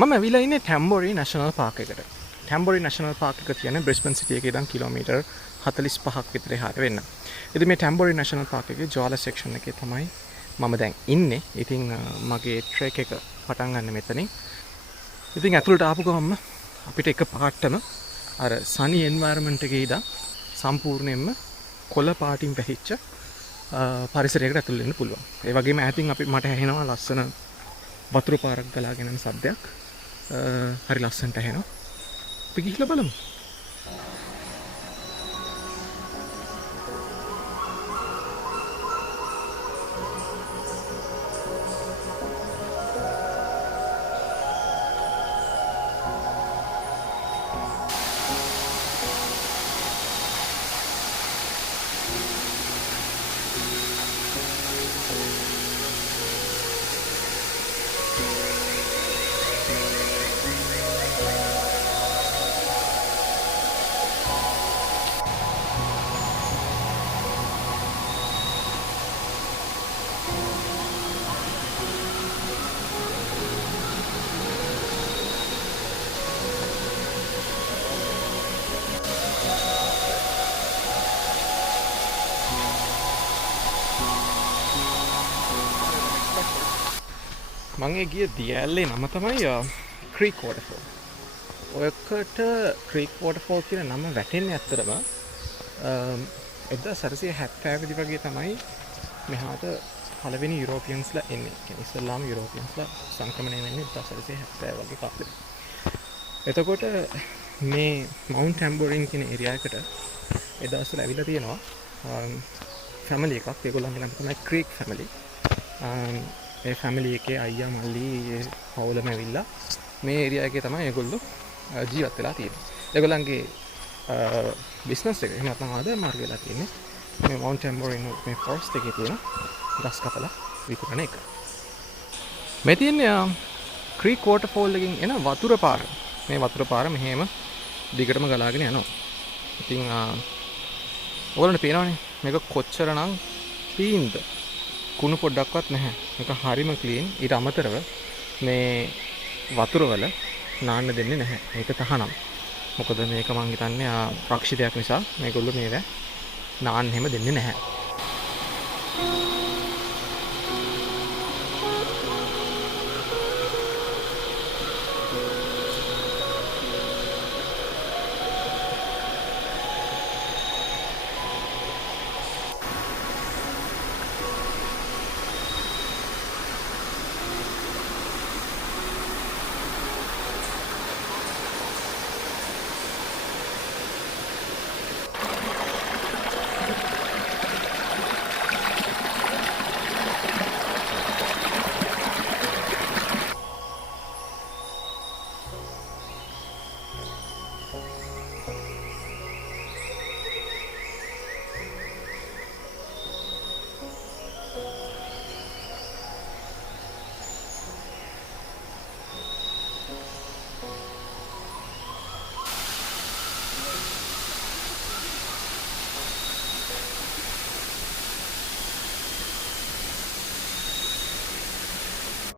මම ඇවිල්ලා ඉන්නේ ටැම්බොරි නැෂනල් පාක් එකට. ටැම්බොරි නැෂනල් පාක් එක තියෙන්නේ බ්‍රිස්බන් සිටි එකේ ඉඳන් කිලෝමීටර් 45ක් විතර එහාට වෙන්න. ඉතින් මේ ටැම්බොරි නැෂනල් පාක් එකේ ජෝලා සෙක්ෂන් එකේ තමයි මම දැන් ඉන්නේ. ඉතින් මගේ ට්‍රෙක් එක පටන් ගන්න මෙතනින්. ඉතින් ඇතුළට ආපු ගමන්ම අපිට එක පාටම අර සනි එන්වයරන්මන්ට් එකේ ඉඳන් සම්පූර්ණයෙන්ම කොළ පාටින් පැහිච්ච පරිසරයකට ඇතුල් වෙන්න පුළුවන්. ඒ වගේම ඈතින් මට ඇහෙනවා ලස්සන වතුර පාරක් ගලාගෙන යන සද්දයක්. හරි ලස්සනට ඇහෙනවා. අපි ගිහිල්ලා බලමු. මම ගිය දියැල්ලේ නම තමයි ක්‍රීක් වෝටර්ෆෝල්. ඔයකට ක්‍රීක් වෝටර්ෆෝල් කියන නම වැටෙන්නේ ඇත්තටම 1970 වගේ තමයි මෙහාට පළවෙනි යුරෝපියන්ස්ලා එන්නේ. කියන්නේ ඉස්ලාම් යුරෝපියන්ස්ලා සංක්‍රමණය වෙන්නේ 1970 වගේ කාලෙක. එතකොට මේ මවුන්ට් ටැම්බොරින් කියන ඒරියා එකට එදවස්වල ඇවිල්ලා තියෙනවා ෆැමිලි එකක්. ඒගොල්ලන්ගේ නම තමයි ක්‍රීක් ෆැමිලි. ඒ ෆැමිලි එකේ අයියා මල්ලි පවුලම ඇවිල්ලා මේ ඒරියා එකේ තමයි ඒගොල්ලෝ ජීවත් වෙලා තියෙන්නේ. ඒගොල්ලන්ගේ බිස්නස් එක එහෙම නැත්නම් ආදායම මාර්ගය වෙලා තියෙන්නේ මේ මවුන්ට් ටැම්බොරින් මේ ෆොරස්ට් එකේ තියෙන ගස් කපලා විකුණන එක. මේ තියෙන්නේ ක්‍රීක් වෝටර්ෆෝල් එකකින් එන වතුර පාර. මේ වතුර පාර මෙහෙම දිගටම ගලාගෙන යනවා. ඉතින් ඕගොල්ලන්ට පේනවනේ මේක කොච්චරනම් ක්ලීන්ද. කුණු පොඩ්ඩක්වත් නැහැ. මේක හරිම ක්ලීන්. ඊට අමතරව මේ වතුර වල නාන්න දෙන්නේ නැහැ. ඒක තහනම්. මොකද මේක මං හිතන්නේ රක්ෂිතයක් නිසා මේගොල්ලෝ මේවා නාන්න හැම දෙන්නේ නැහැ.